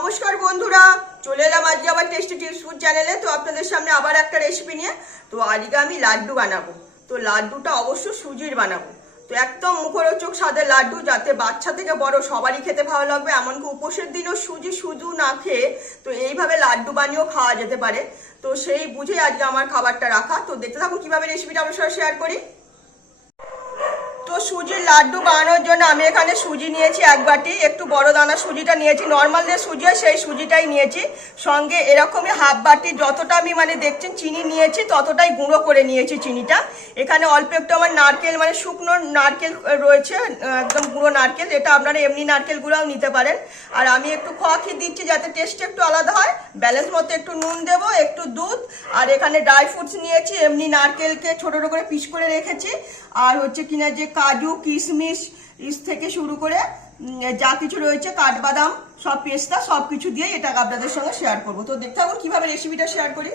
নমস্কার বন্ধুরা, চলে এলাম আজকে আবার টেস্টি টিপস ফুড চ্যানেলে। তো আপনাদের সামনে আবার একটা রেসিপি নিয়ে। তো আজকে আমি লাড্ডু বানাবো। তো লাড্ডুটা অবশ্য সুজির বানাবো। তো একদম মুখরোচক স্বাদের লাড্ডু, যাতে বাচ্চা থেকে বড় সবারই খেতে ভালো লাগবে। এমনকি উপোসের দিনও সুজি শুধু না খেয়ে তো এইভাবে লাড্ডু বানিয়েও খাওয়া যেতে পারে। তো সেই বুঝে আজকে আমার খাবারটা রাখা। তো দেখতে থাকুন কিভাবে রেসিপিটা আপনার সাথে শেয়ার করি। তো সুজির লাড্ডু বানানোর জন্য আমি এখানে সুজি নিয়েছি এক বাটি। একটু বড় দানা সুজিটা নিয়েছি, নর্মাল যে সুজি হয় সেই সুজিটাই নিয়েছি। সঙ্গে এরকমই হাফ বাটি যতটা আমি দেখছেন চিনি নিয়েছি, ততটাই গুঁড়ো করে নিয়েছি চিনিটা। এখানে অল্প একটু আমার নারকেল শুকনো নারকেল রয়েছে, একদম গুঁড়ো নারকেল। এটা আপনারা এমনি নারকেল গুঁড়াও নিতে পারেন। আর আমি একটু খোয়া ক্ষীর দিচ্ছি যাতে টেস্টটা একটু আলাদা হয়। ব্যালেন্স মতো একটু নুন দেবো, একটু দুধ। আর এখানে ড্রাই ফ্রুটস নিয়েছি, এমনি নারকেলকে ছোট ছোট করে পিস করে রেখেছি। আর হচ্ছে কিনা যে কাজু কিশমিশ থেকে শুরু করে যা কিছু রয়েছে, কাঠবাদাম, সব পেস্তা, সব কিছু দিয়ে এটা আপনাদের সঙ্গে শেয়ার করবো। তো দেখতে হবে কিভাবে রেসিপিটা শেয়ার করি।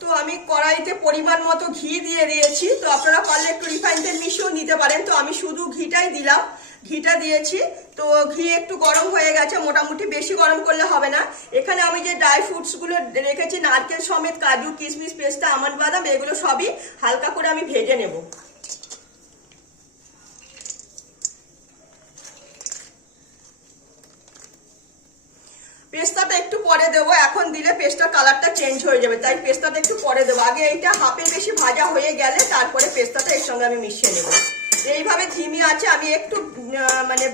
তো আমি কড়াইতে পরিমাণ মতো ঘি দিয়ে দিয়েছি। তো আপনারা পারলে একটু রিফাইন তেল মিশিয়েও নিতে পারেন। তো আমি শুধু ঘিটাই দিলাম, ঘিটা দিয়েছি। তো ঘি একটু গরম হয়ে গেছে, মোটামুটি বেশি গরম করলে হবে না। এখানে আমি যে ড্রাই ফ্রুটস গুলো রেখেছি, নারকেল সমেত, কাজু কিশমিশ পেস্তা আমন্ড বাদাম, এগুলো সবই হালকা করে আমি ভেজে নেব। পেস্তাটা একটু পরে দেবো, এখন দিলে পেস্তার কালারটা চেঞ্জ হয়ে যাবে, তাই পেস্তাটা একটু পরে দেবো। আগে এইটা হাফের বেশি ভাজা হয়ে গেলে তারপরে পেস্তাটা এর সঙ্গে আমি মিশিয়ে নেব। এইভাবে ধিমি আছে আমি একটু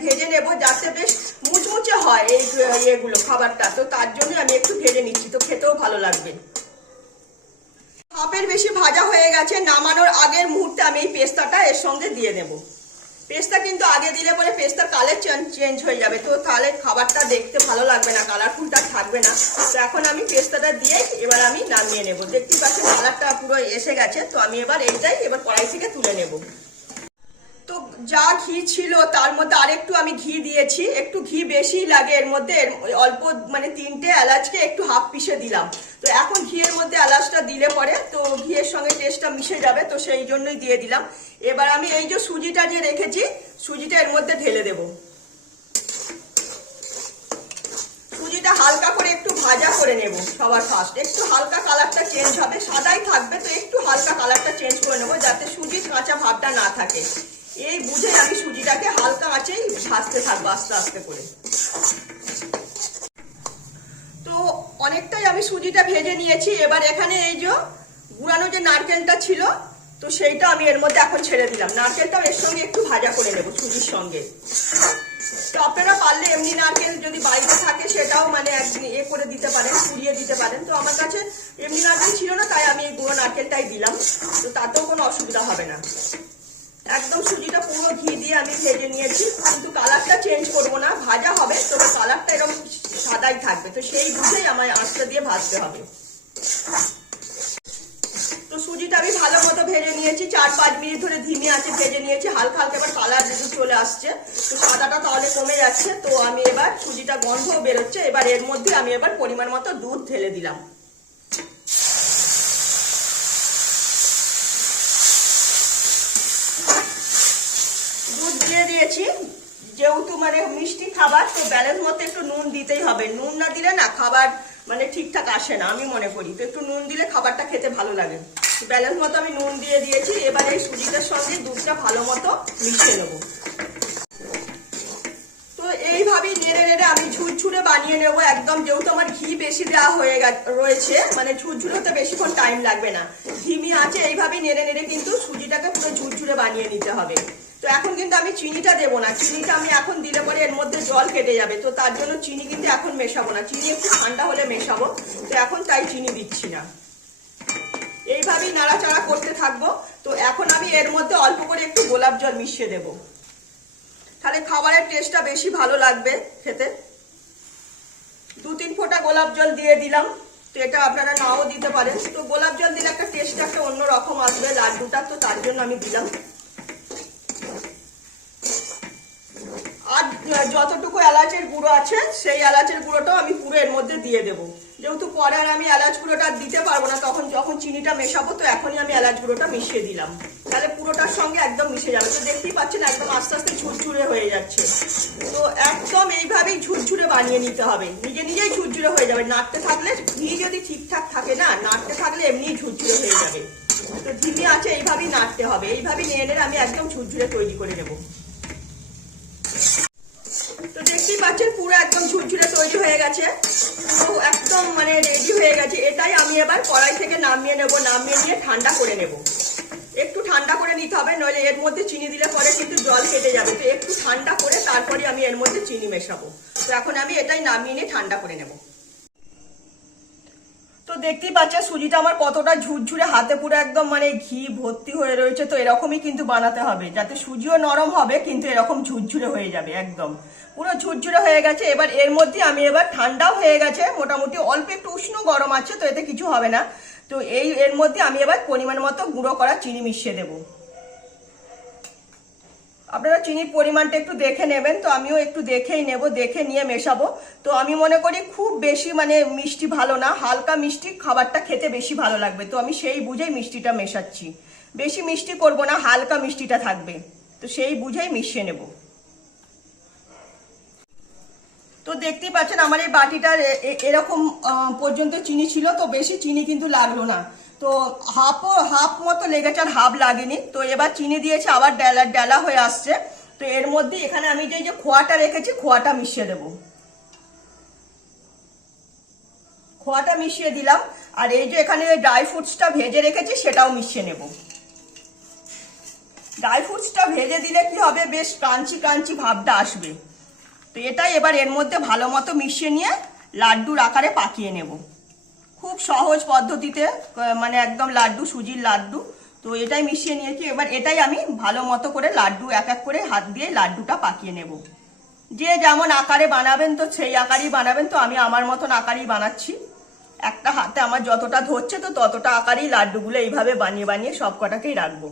ভেজে নেব, যাতে বেশ মুচমুচে হয় এই এগুলো খাবারটা। তো তার জন্য আমি একটু ভেজে নিচ্ছি, তো খেতেও ভালো লাগবে। হাফের বেশি ভাজা হয়ে গেছে, নামানোর আগের মুহূর্তে আমি এই পেস্তাটা এর সঙ্গে দিয়ে দেবো। পেস্তা কিন্তু আগে দিলে পরে পেস্তার কালার চেঞ্জ হয়ে যাবে, তো তাহলে খাবারটা দেখতে ভালো লাগবে না, কালারফুলটা থাকবে না। তো এখন আমি পেস্তাটা দিয়ে এবার আমি নামিয়ে নেব। দেখতেই পাচ্ছেন কালারটা পুরো এসে গেছে। তো আমি এবার এইটাই কড়াই থেকে তুলে নেব। তো যা ঘি ছিল তার মধ্যে আরেকটু আমি ঘি দিয়েছি, একটু ঘি বেশি লাগে এর মধ্যে। অল্প তিনটে এলাচকে একটু হাফ পিষে দিলাম। তো এখন ঘিয়ের মধ্যে এলাচটা দিলে পরে তো ঘিয়ের সঙ্গে টেস্টটা মিশে যাবে, তো সেই জন্যই দিয়ে দিলাম। এবার আমি এই যে সুজিটা যে রেখেছি, সুজিটা এর মধ্যে ঢেলে দেব। সুজিটা হালকা করে একটু ভাজা করে নেব সবার ফার্স্ট। একটু হালকা কালারটা চেঞ্জ হবে, সাদাই থাকবে, তো একটু হালকা কালারটা চেঞ্জ করে নেবো যাতে সুজির কাঁচা ভাবটা না থাকে। এই বুঝে আমি সুজিটাকে হালকা আঁচেই ভাজতে থাকবো আস্তে আস্তে করে। তো অনেকটাই আমি সুজিটা ভেজে নিয়েছি। এবার এখানে এই যে গুঁড়ানো যে নারকেলটা ছিল, তো সেইটা আমি এর মধ্যে এখন ছেড়ে দিলাম। নারকেলটা এর সঙ্গে একটু ভাজা করে নেব সুজির সঙ্গে। তো আপনারা পারলে এমনি নারকেল যদি বাড়িতে থাকে সেটাও করে দিতে পারেন, কুড়িয়ে দিতে পারেন। তো আমার কাছে এমনি নারকেল ছিল না, তাই আমি এই গুঁড়ো নারকেলটাই দিলাম। তো তাতেও কোনো অসুবিধা হবে না। একদম সুজিটা পুরো ঘি দিয়ে আমি ভেজে নিয়েছি, কিন্তু কালারটা চেঞ্জ করবো না, ভাজা হবে, তবে কালারটা এরকম সাদাই থাকবে। তো সেই বুঝেই আমায় আঁচটা দিয়ে ভাজতে হবে। তো সুজিটা আমি ভালো মতো ভেজে নিয়েছি, 4-5 মিনিট ধরে ধিমে আছে ভেজে নিয়েছি। হালকা হালকা এবার কালার যদি চলে আসছে, তো সাদাটা তাহলে কমে যাচ্ছে। তো আমি এবার সুজিটা গন্ধও বেরোচ্ছে, এবার এর মধ্যে আমি এবার পরিমাণ মতো দুধ ঢেলে দিলাম। দুধ দিয়ে দিয়েছি, যেহেতু মিষ্টি খাবার, তো ব্যালেন্স মতো একটু নুন দিতেই হবে। নুন না দিলে না খাবার ঠিকঠাক আসে না, আমি মনে করি। তো একটু নুন দিলে খাবারটা খেতে ভালো লাগে। ব্যালেন্স মতো আমি নুন দিয়ে দিয়েছি। এবার এই সুজিটার সঙ্গে দুধটা ভালো মতো মিশিয়ে নেব। তো এইভাবেই নেড়ে নেড়ে আমি ঝুরঝুরে বানিয়ে নেব একদম। যেহেতু আমার ঘি বেশি দেওয়া হয়ে রয়েছে, ঝুরঝুরে হতে বেশিক্ষণ টাইম লাগবে না। ধিমি আছে এইভাবেই নেড়ে নেড়ে কিন্তু সুজিটাকে পুরো ঝুরঝুরে বানিয়ে নিতে হবে। তো এখন কিন্তু আমি চিনিটা দেবো না, চিনিটা আমি এখন দিলে পরে এর মধ্যে জল কেটে যাবে। তো তার জন্য চিনি কিন্তু এখন মেশাবো না, চিনি একটু ঠান্ডা হলে মেশাবো। তো এখন তাই চিনি দিচ্ছি না, এইভাবেই নাড়াচাড়া করতে থাকবো। তো এখন আমি এর মধ্যে অল্প করে একটু গোলাপ জল মিশিয়ে দেব, তাহলে খাবারের টেস্টটা বেশি ভালো লাগবে খেতে। 2-3 ফোঁটা গোলাপ জল দিয়ে দিলাম। তো এটা আপনারা নাও দিতে পারেন। তো গোলাপ জল দিলে একটা টেস্ট একটা অন্য রকম আসবে লাড্ডুটা, তো তার জন্য আমি দিলাম। আর যতটুকু এলাচের গুঁড়ো আছে সেই এলাচের গুঁড়োটাও আমি পুরো এর মধ্যে দিয়ে দেবো। যেহেতু পরে আর আমি এলাচ গুঁড়োটা দিতে পারবো না, তখন যখন চিনিটা মেশাবো তো এখনই আমি এলাচ গুঁড়োটা মিশিয়ে দিলাম, তাহলে পুরোটার সঙ্গে একদম মিশে যাবে। তো দেখতেই পাচ্ছেন একদম আস্তে আস্তে ঝুরঝুরে হয়ে যাচ্ছে। তো একদম এইভাবেই ঝুরঝুরে বানিয়ে নিতে হবে, নিজে নিজেই ঝুরঝুরে হয়ে যাবে। নাড়তে থাকলে ঘি যদি ঠিকঠাক থাকে না, নাড়তে থাকলে এমনি ঝুরঝুরে হয়ে যাবে। তো ধিমি আছে এইভাবেই নাড়তে হবে, এইভাবেই নেড়ে আমি একদম ঝুরঝুরে তৈরি করে নেবো। তো দেখতেই পাচ্ছেন পুরো একদম ঝুরঝুরে তৈরি হয়ে গেছে, পুরো একদম মানে রেডি হয়ে গেছে। এটাই আমি এবার কড়াই থেকে নামিয়ে নেব, নামিয়ে নিয়ে ঠান্ডা করে নেব। একটু ঠান্ডা করে নিতে হবে, নইলে এর মধ্যে চিনি দিলে পরে কিন্তু জল কেটে যাবে। তো একটু ঠান্ডা করে তারপরে আমি এর মধ্যে চিনি মেশাবো। তো এখন আমি এটাই নামিয়ে নিয়ে ঠান্ডা করে নেব। তো দেখতেই পাচ্ছেন সুজিটা আমার কতটা ঝুরঝুরে, হাতে পুরো একদম মানে ঘি ভর্তি হয়ে রয়েছে। তো এরকমই কিন্তু বানাতে হবে, যাতে সুজিও নরম হবে কিন্তু এরকম ঝুরঝুরে হয়ে যাবে, একদম পুরো ঝুরঝুরে হয়ে গেছে। এবার এর মধ্যে আমি এবার ঠান্ডাও হয়ে গেছে, মোটামুটি অল্প একটু উষ্ণ গরম আছে, তো এতে কিছু হবে না। তো এর মধ্যে আমি এবার পরিমাণ মতো গুঁড়ো করা চিনি মিশিয়ে দেবো। আপনারা চিনির পরিমাণটা একটু দেখে নেবেন, তো আমিও একটু দেখেই নেব, দেখে নিয়ে মেশাবো। তো আমি মনে করি খুব বেশি মানে মিষ্টি ভালো না, হালকা মিষ্টি খাবারটা খেতে বেশি ভালো লাগবে। তো আমি সেই বুঝেই মিষ্টিটা মেশাচ্ছি, বেশি মিষ্টি করব না, হালকা মিষ্টিটা থাকবে, তো সেই বুঝেই মিশিয়ে নেব। তো দেখতেই পাচ্ছেন আমার এই বাটিটার এরকম পর্যন্ত চিনি ছিল, তো বেশি চিনি কিন্তু লাগলো না। তো হাফ মতো লেগেছে, আর হাফ লাগেনি। তো এবার চিনি দিয়েছে, আবার ডেলা হয়ে আসছে। তো এর মধ্যে এখানে আমি যে খোয়াটা রেখেছি খোয়াটা মিশিয়ে দেব, খোয়াটা মিশিয়ে দিলাম। আর এই যে এখানে ড্রাই ফ্রুটসটা ভেজে রেখেছি সেটাও মিশিয়ে নেব। ড্রাই ফ্রুটসটা ভেজে দিলে কি হবে, বেশ ক্রাঞ্চি ক্রাঞ্চি ভাবটা আসবে। তো এটাই এবার এর মধ্যে ভালো মতো মিশিয়ে নিয়ে লাড্ডুর আকারে পাকিয়ে নেব। খুব সহজ পদ্ধতিতে, মানে একদম লাড্ডু, সুজির লাড্ডু। তো এটাই মিশিয়ে নিয়েছি। এবার এটাই আমি ভালো মতো করে লাড্ডু এক এক করে হাত দিয়ে লাড্ডুটা পাকিয়ে নেব। যে যেমন আকারে বানাবেন তো সেই আকারই বানাবেন। তো আমি আমার মতন আকারই বানাচ্ছি, একটা হাতে আমার যতটা ধরছে তো ততটা আকারই লাড্ডুগুলো এইভাবে বানিয়ে বানিয়ে সব কটাকেই রাখবো।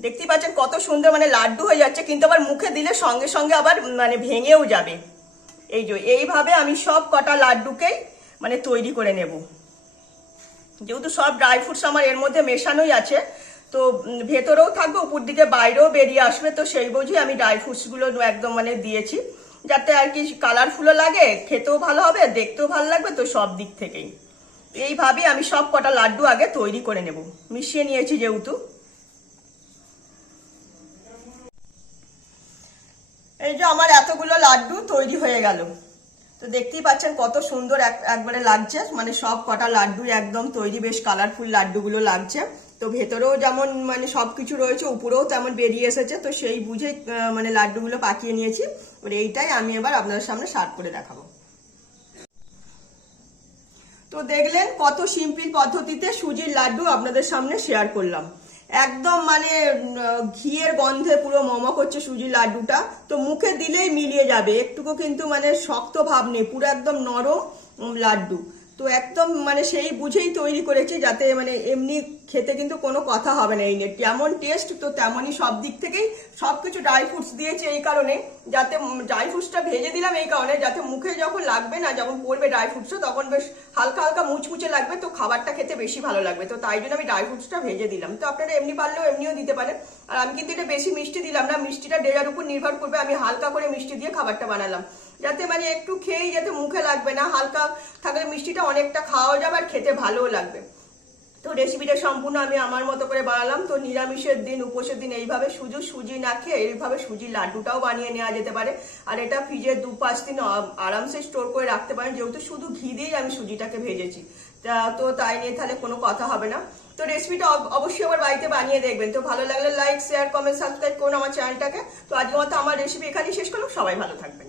দেখতেই পাচ্ছেন কত সুন্দর মানে লাড্ডু হয়ে যাচ্ছে, কিন্তু আবার মুখে দিলে সঙ্গে সঙ্গে আবার মানে ভেঙেও যাবে। এই যে এইভাবে আমি সব কটা লাড্ডুকেই মানে তৈরি করে নেব। যেহেতু সব ড্রাই ফ্রুটস আমার এর মধ্যে মেশানোই আছে, তো ভেতরেও থাকবে, উপর দিকে বাইরেও বেরিয়ে আসবে। তো সেই বুঝি আমি ড্রাই ফ্রুটসগুলো একদম মানে দিয়েছি, যাতে আর কি কালারফুলও লাগে, খেতেও ভালো হবে, দেখতেও ভালো লাগবে। তো সব দিক থেকেই এইভাবেই আমি সব কটা লাড্ডু আগে তৈরি করে নেব, মিশিয়ে নিয়েছি যেহেতু। এই যে আমার এতগুলো লাড্ডু তৈরি হয়ে গেল। তো দেখতেই পাচ্ছেন কত সুন্দর একবারে লাগছে, মানে সব কটা লাড্ডু একদম তৈরি, বেশ কালারফুল লাড্ডুগুলো লাগছে। তো ভেতরেও যেমন মানে সবকিছু রয়েছে, উপরেও তেমন বেরিয়ে এসেছে। তো সেই বুঝে মানে লাড্ডুগুলো পাকিয়ে নিয়েছি। এবার এইটাই আমি এবার আপনাদের সামনে সার্ভ করে দেখাবো। তো দেখলেন কত সিম্পল পদ্ধতিতে সুজির লাড্ডু আপনাদের সামনে শেয়ার করলাম। একদম মানে ঘিয়ের গন্ধে পুরো মমা করছে সুজির লাড্ডুটা। তো মুখে দিলেই মিলিয়ে যাবে, একটুকু কিন্তু মানে শক্ত ভাব নেই, পুরো একদম নরম লাড্ডু। তো একদম মানে সেই বুঝেই তৈরি করেছি, যাতে মানে এমনি খেতে কিন্তু কোনো কথা হবে না। এই নিয়ে যেমন টেস্ট তো তেমনই সব দিক থেকেই, সবকিছু ড্রাই ফ্রুটস দিয়েছে এই কারণে, যাতে ড্রাই ফ্রুটসটা ভেজে দিলাম এই কারণে, যাতে মুখে যখন লাগবে না, যখন পড়বে ড্রাই ফ্রুটসটা, তখন বেশ হালকা হালকা মুচমুচে লাগবে, তো খাবারটা খেতে বেশি ভালো লাগবে। তো তাই জন্য আমি ড্রাই ফ্রুটসটা ভেজে দিলাম। তো আপনারা এমনি পারলেও এমনিও দিতে পারেন। আর আমি কিন্তু এটা বেশি মিষ্টি দিলাম না, মিষ্টিটা ডেজার উপর নির্ভর করবে। আমি হালকা করে মিষ্টি দিয়ে খাবারটা বানালাম, যাতে মানে একটু খেয়েই যাতে মুখে লাগবে না, হালকা থাকলে মিষ্টিটা অনেকটা খাওয়া যাবে আর খেতে ভালোও লাগবে। তো রেসিপিটা সম্পূর্ণ আমি আমার মতো করে বানালাম। তো নিরামিষের দিন, উপোসের দিন এইভাবে শুধু সুজি না খেয়ে এইভাবে সুজির লাড্ডুটাও বানিয়ে নেওয়া যেতে পারে। আর এটা ফ্রিজে 2-5 দিন আরামসে স্টোর করে রাখতে পারেন, যেহেতু শুধু ঘি দিয়েই আমি সুজিটাকে ভেজেছি। তো তাই নিয়ে তাহলে কোনো কথা হবে না। তো রেসিপিটা অবশ্যই আমার বাড়িতে বানিয়ে দেখবেন। তো ভালো লাগলে লাইক, শেয়ার, কমেন্ট, সাবস্ক্রাইব করুন আমার চ্যানেলটাকে। তো আজকের মতো আমার রেসিপি এখানেই শেষ করলাম। সবাই ভালো থাকবেন।